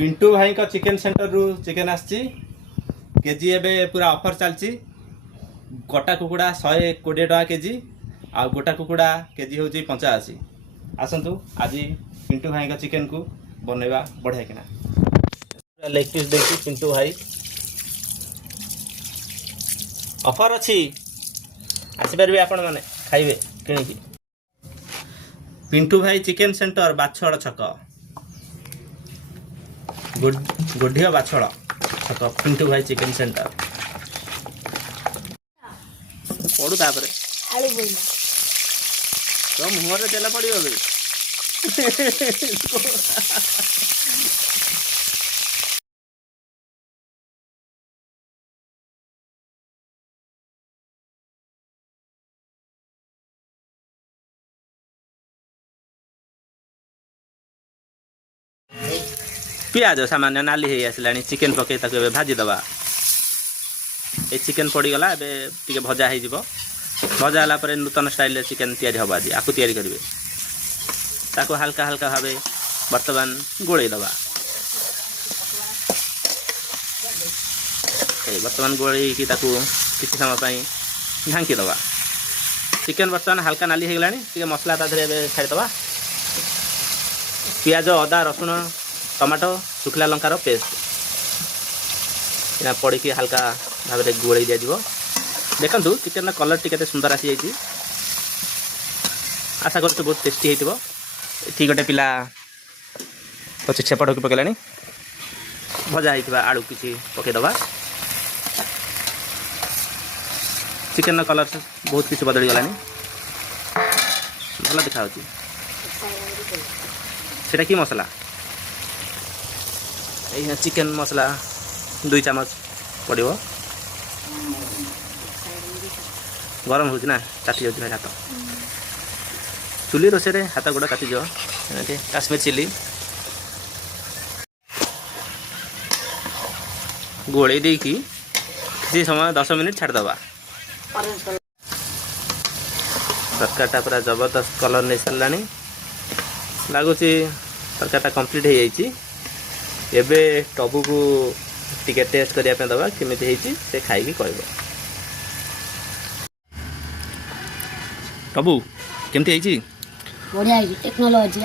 पिंटू भाई का chicken centre रु चिकेन आसी केजी एबे पूरा ऑफर चलची गोटा कुकुड़ा 120 टका केजी आ गोटा कुकुड़ा केजी होची 85 आसंतु आज पिंटू भाई का चिकेन को बनैबा बढ़िया किना लेग पीस देखी पिंटू भाई ऑफर अच्छी आसपारे आपण मैंने खाइबे किणिकी पिंटू भाई चिकेन सेंटर बाछड़ छक गोढ़िया बाछड़ छक पिंटू भाई चिकेन सेंटर पड़ू तापर आलू बोइला तो मुहर तेल पड़ो बे पियाज सामान्य नाली हो आसला चिकेन पकई भाजी दबा ये चिकेन पड़गला ए भजा हो भजा है नूतन स्टाइल चिकेन तैयारी हम आज आपको तैयारी करेंगे ताको हल्का हल्का भाव बर्तमान गोल दबा बर्तमान गोल किसी समय ढांकी दबा चिकेन बर्तमान हल्का नाली हो गला मसला छाड़ीदबा पियाज अदा रसुण टमाटो सुखला लंकार पेस्ट यहाँ पड़ी हल्का भाव में गोल दिज्व देखु चिकेन कलर टी सुंदर आसी जाइए आशा कर बहुत टेस्टी हो गोटे पिला पचे छेपट होकर पकड़ा भजा होता आलू किसी पकईदबा चिकेन कलर बहुत किसी बदली गला भल देखा सेटा कि मसला ये चिकेन मसला 2 चामच पड़ो गरम हो काटी जाऊँ हाथ चुली रोषे हाथ गोड़ काटी काश्मीर चिली गोल किसी समय 10 मिनट छाड़दबा तरकारीटा पूरा जबरदस्त कलर नहीं सारा लगुच तरकारीटा कंप्लीट हो जाइए एबे टबू को टिके टेस्ट करने दबा केमी से खाई कह टबू केमती बढ़िया टेक्नोलॉजी